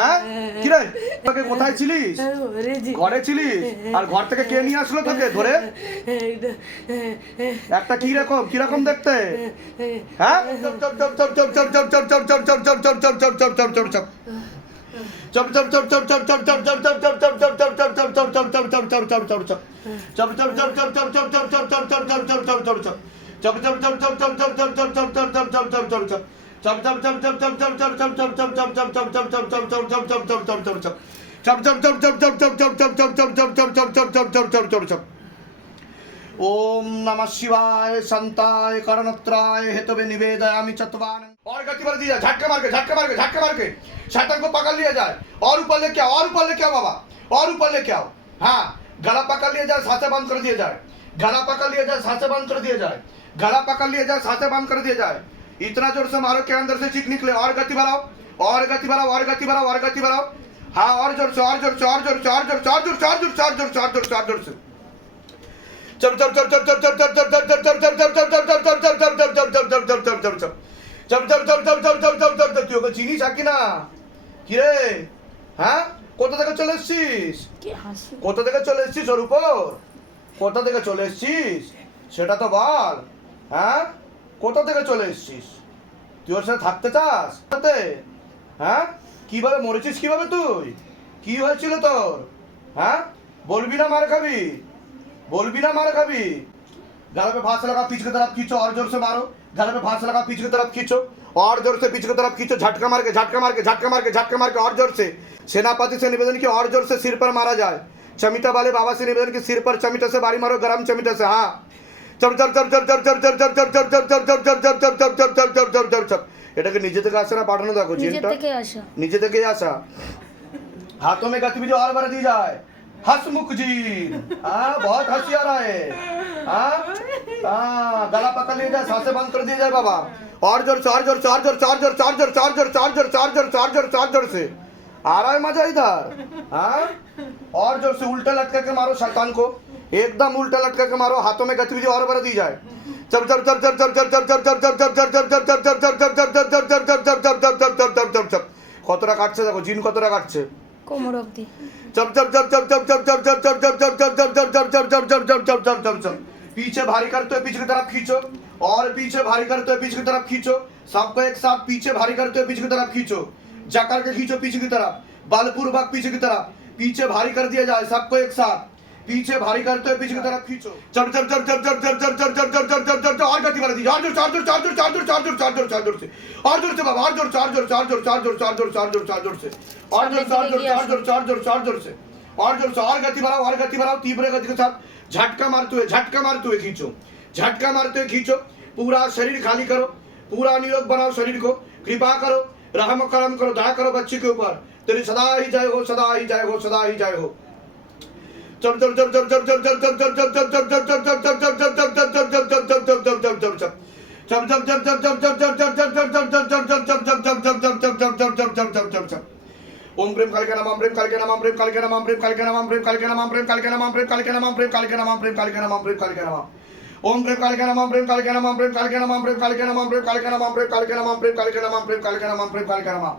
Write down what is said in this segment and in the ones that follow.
হ্যাঁ কি রে তোকে কোথায় ছিলিস ঘরে জি ঘরে ছিলিস আর ঘর থেকে কে নিয়ে আসলো তোকে ধরে একটা কিরকম দেখতে হ্যাঁ ओम नमः शिवाय संताय करणत्राय हेतवे निवेदयामि चत्वान और गति बढ़ दिया झटका मार के शैतान को पकड़ लिया जाए और ऊपर लेके आओ बाबा और ऊपर लेके आओ हाँ गला पकड़ लिया जाए सांसें बंद कर दिया जाए गला पकड़ लिया जाए सांसें बंद कर दिया जाए गला पकड़ लिया जाए सांसें बंद कर दिया जाए इतना जोर से मारो के अंदर से चीख निकले और गति बढ़ाओ हाँ और जोर से चल তুই ওকে চিনিস কি না কি রে হ্যাঁ কোথা থেকে চলে এসেছিস কোথা থেকে চলে এসেছিস ওর উপর কোথা থেকে চলে এসেছিস সেটা তো বল হ্যাঁ কোথা থেকে চলে এসেছিস তুই ওর সাথে থাকতে চাস সাথে হ্যাঁ কিভাবে মরেছিস কিভাবে তুই কি হয়েছিল তোর হ্যাঁ বলবি না মার খাবি गले पे फांस लगा पीछे की तरफ खींचो और जोर से मारो गले पे फांस लगा पीछे की तरफ खींचो और जोर से पीछे की तरफ खींचो झटका मार के और जोर से सेनापति से निवेदन की और जोर से सिर पर मारा जाए चमिता वाले बाबा से निवेदन की सिर पर चमिता से बारी मारो गरम चमिता से हाँ এটাকে নিজে থেকে আসে না পাঠানো দেখো জিনটা নিজে থেকেই আসা हाथों में गतिविधि और बढ़ दी जाए हंसमुख जी हाँ बहुत हंसी आ रहा है हाँ गला पकड़ लिया जाए सांसें बंद कर दिया जाए बाबा और जोर से आ रहा है मजा इधर हाँ और जोर से उल्टा लटका के मारो शैतान को एकदम उल्टा लटका के मारो हाथों में गतिविधि और बढ़ दी जाए কতটা কাটছে দেখো জিন কতটা কাটছে কোমর অবধি पीछे भारी करते हुए पीछे की तरफ खींचो और पीछे भारी करते हुए पीछे की तरफ खींचो सबको एक साथ पीछे भारी करते हुए पीछे की तरफ खींचो जकड़ के खींचो पीछे की तरफ बलपूर्वक पीछे की तरफ पीछे भारी कर दिया जाए सबको एक साथ पीछे भारी करते हुए पीछे की तरफ खींचो और गति बढ़ा दीजिए और जोर से और जोर से बाबा और जोर से और गति बढ़ाओ तीव्र गति के साथ झटका मारते हुए खींचो पूरा शरीर खाली करो पूरा नियोग बनाओ शरीर को कृपा करो रहम करम करो दया करो बच्चे के ऊपर तेरी सदा ही जय हो ओम प्रेम कालिका नमः प्रेम कालिका नमः प्रेम कालिका नमः प्रेम कालिका नमः प्रेम कालिका नमः प्रेम कालिका नमः प्रेम कालिका नमः प्रेम कालिका नमः प्रेम कालिका नमः प्रेम कालिका नमः ओम प्रेम कालिका नमः प्रेम कालिका नमः प्रेम कालिका नमः प्रेम कालिका नमः प्रेम कालिका नमः प्रेम कालिका नमः प्रेम कालिका नमः प्रेम कालिका नमः प्रेम कालिका नमः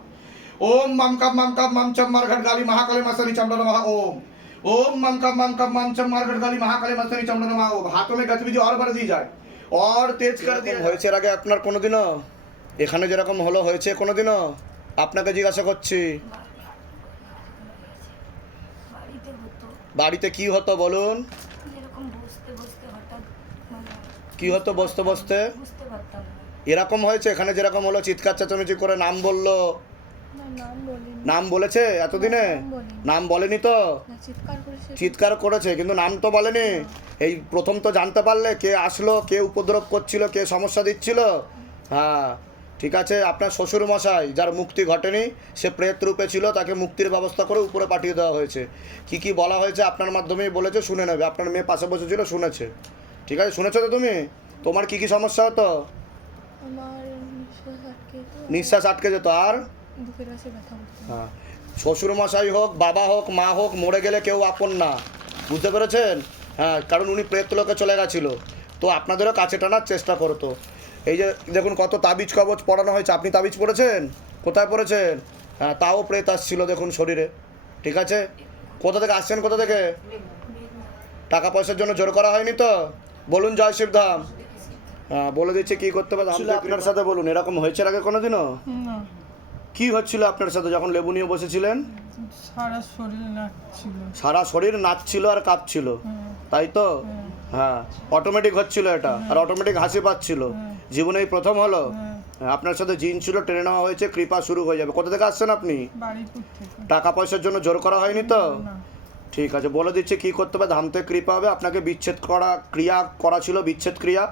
ओम मम कम चम मरघट गाली महाकाली मसनी चमड़ नमः ओम मम कम चम मरघट गाली महाकाली मसनी चमड़ नमः ओम हाथों में गतिविधि और बढ़ दी जाए और तेज कर दिया হয়েছে এর আগে আপনার কোনোদিনও এখানে যেরকম হলো হয়েছে কোনোদিনও আপনাকে জিজ্ঞাসা করছি বাড়িতে কি হতো বলুন কি হতো বসতে বসতে এরকম হয়েছে এখানে যেরকম হলো চিৎকার চেঁচামেচি করে নাম বললো নাম বলেছে এতদিনে নাম বলেনি তো চিৎকার করেছে কিন্তু নাম তো বলেনি এই প্রথম তো জানতে পারলে কে আসলো কে উপদ্রব করছিল কে সমস্যা দিচ্ছিল হ্যাঁ ঠিক আছে আপনার শ্বশুর মশাই যার মুক্তি ঘটেনি সে প্রেত রূপে ছিল তাকে মুক্তির ব্যবস্থা করে উপরে পাঠিয়ে দেওয়া হয়েছে কি বলা হয়েছে আপনার মাধ্যমেই বলেছে শুনে নেবে আপনার মেয়ে পাশে বসেছিল শুনেছে ঠিক আছে শুনেছো তো তুমি তোমার কি সমস্যা হতো নিঃশ্বাস আটকে যেত আর হ্যাঁ শ্বশুর মশাই হোক বাবা হোক মা হোক মরে গেলে কেউ আপন না বুঝতে পেরেছেন হ্যাঁ কারণ উনি প্রেত লোকে চলে গেছিল তো আপনাদেরও কাছে টানার চেষ্টা করতো এই যে দেখুন কত তাবিজ কবচ পড়ানো হয়েছে আপনি তাবিজ পড়েছেন কোথায় পড়েছেন হ্যাঁ, তাও প্রেত আসছিল দেখুন শরীরে। ঠিক আছে, কোথা থেকে আসছেন, কোথা থেকে? টাকা পয়সার জন্য জোর করা হয়নি তো? বলুন জয় শিবধাম। হ্যাঁ, বলে দিচ্ছি কি করতে হবে আপনার সাথে, বলুন। এরকম হয়েছে এর আগে কোনোদিনও? না, কি হচ্ছিল আপনার সাথে যখন লেবু নিয়ে বসেছিলেন? সারা শরীর লাগছিল। সারা শরীর নাচছিল আর কাঁপছিল, তাই তো? হ্যাঁ, অটোমেটিক হচ্ছিল এটা, আর অটোমেটিক হাসি পাচ্ছিল। জীবনে এই প্রথম হলো। আপনার সাথে জিন ছিল, টেনে নেওয়া হয়েছে, কৃপা শুরু হয়ে যাবে। কোথা থেকে আসছেন আপনি? বাড়িপুর থেকে। টাকা পয়সার জন্য জোর করা হয়নি তো? না, ঠিক আছে, বলে দিচ্ছি কি করতে হবে। ধাম থেকে কৃপা হবে, আপনাকে বিচ্ছেদ করা ক্রিয়া করা ছিল, বিচ্ছেদ ক্রিয়া।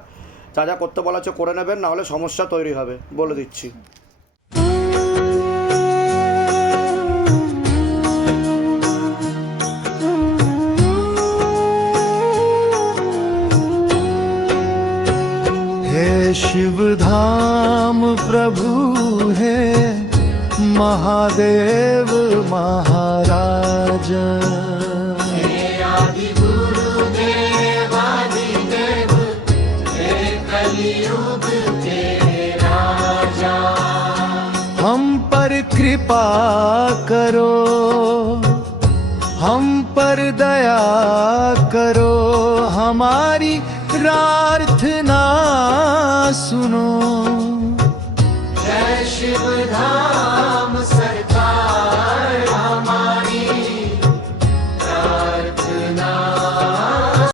যা যা করতে বলা হচ্ছে করে নেবেন, নাহলে সমস্যা তৈরি হবে। বলে দিচ্ছি। हे शिव धाम प्रभु है महादेव महाराज। हम पर कृपा करो, हम पर दया करो, हमारी प्रार्थना सुनो। जय शिव धाम।